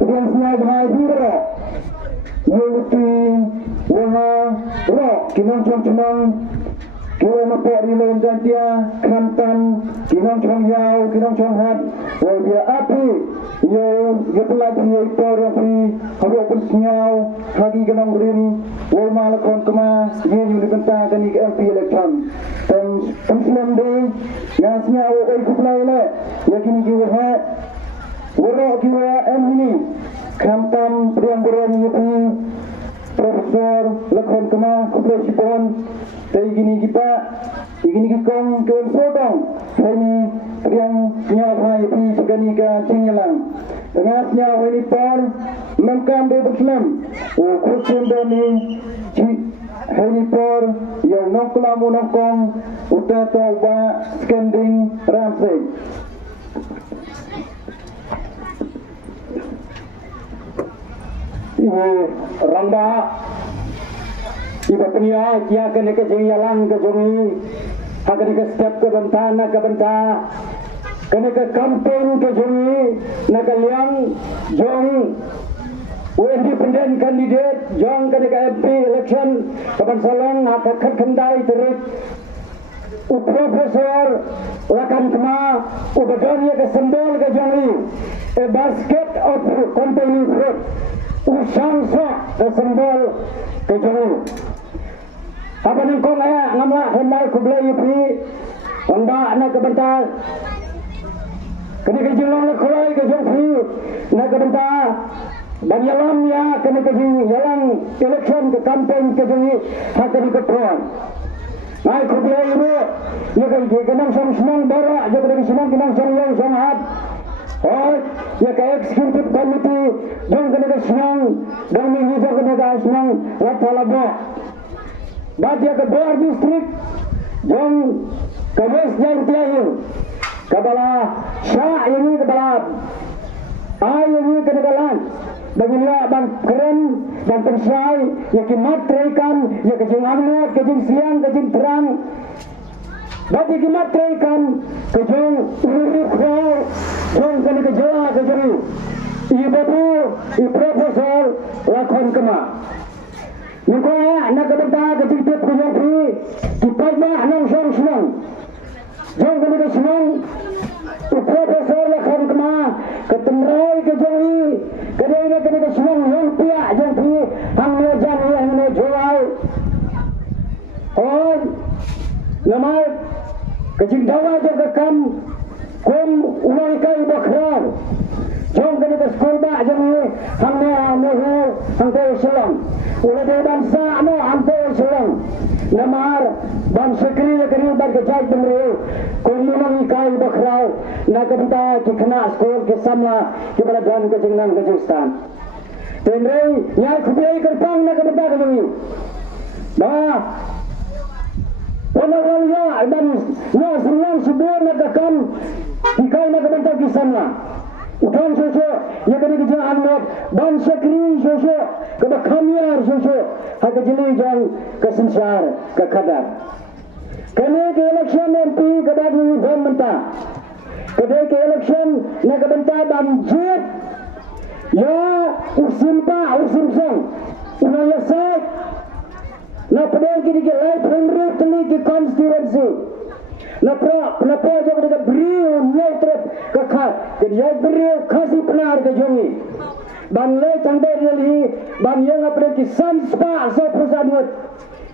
yang semua bahaya roh yaitu wala roh kinong cong kira mapok di lawan jantia kantan kinong cong yau kinong cong hat dia api yo pelagi itu rapi habis bersenyau hagi kenong rim wal malakon kema ini dibentangkan di LP election dan Muslim day ngasnya oi kuplai le yakin kiwa wara kiwa ini kantan berang yapi Profesor lakon kema kuplai sipon dari gini kita kong ke sodong ini yang nyawa pi segani ka cinglang tengah nyawa ini par mengkam bebasnam kursun dani ini par yang nongklam nongkong utata ba skanding ramse ibu randa iba penia kia kene ke jalan ke jongi agar ke step ke bentana kene ke kampung ke jongi nak liang jong independent candidate jong kene ke MP election kapan salong akan kendai terik profesor lakan kema ubadanya ke sembol ke jongi a basket of containing fruit usangsa ke sembol ke jongi apa nih kau ayah ngamla hendak kubelai pi anda nak kebentar kena kejelang nak kulai kejong pi nak kebentar dan yalam ya kena kejeng yalang election ke kampung kejeng hak kena keperuan naik kubelai itu ya kenang sang senang barak ya kena senang kenang sang yang sangat oh ya ke executive committee jong kena senang dan menghijau kena senang lapalabo Badia ke Boar Distrik Jom ke West Jantiahil Kepala Syah ini kepala Ay ini ke negara Bagilah bang keren dan pensai Ya kimat terikan Ya kejeng amnat, kejeng siang, kejeng terang Bagi kimat terikan Kejeng urip kau Jom kena kejela kejeng Ibu profesor lakon kema Nikoya nak kebentar kecil-kecil kujang pi kita mah nang senang jong kena senang profesor lakon kema ketemrai kejangi kedai kena senang yang pia jong pi hang ne jan yang ne jual oh nama kecil dawa jong kekam kum ulang kai bakrar jong kena sekolah jong hang ne hang te selang ulah dia bangsa no hampir selang namar bangsa kiri kiri berkejai demreu komunang ikai bakrau nak benta kena sekolah kesamla kepada dan kejengnan kejengstan demreu nyai kubiai kerpang nak benta kejungi bah penawalia dan no selang sebuah nak kam ikai nak benta kesamla Udan soso, ya kena kerja anak bangsa kiri soso, kena kamiar soso, hak jeli jang kesensar kekadar. Kena ke election MP kena di bom mentah, kena ke election nak bentah banjir, ya usimpa usimsong, unayasai, nak pedang kini ke light hundred kini ke constituency. Kenapa jangan kita beriu nyetret kekat jadi beriu kasih penar ke jongi ban le cangdai dari ban yang apa kisan spa so perusahaan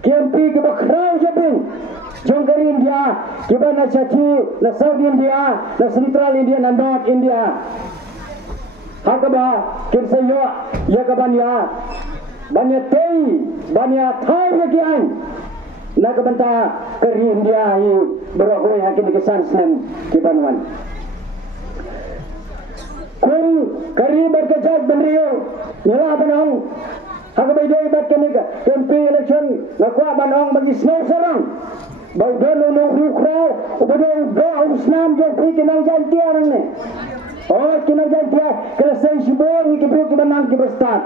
KMP ke bakrau jepin jongkar India kiba na Chati na South India na Central India na North India hakaba kirsayo ya kabanya banyak tei banyak thai lagi nak benta keri India ini berokoi hakin kesan Islam kibanuan. Kun keri berkejat beriu nyalah banong hak baidai bat kenika MP election ngakwa banong bagi snow sarang baudan no ukrau ubadong do usnam jo pi kinang jantia nang ne oh kinang jantia kelesai sibong ikibu kibanang kibestat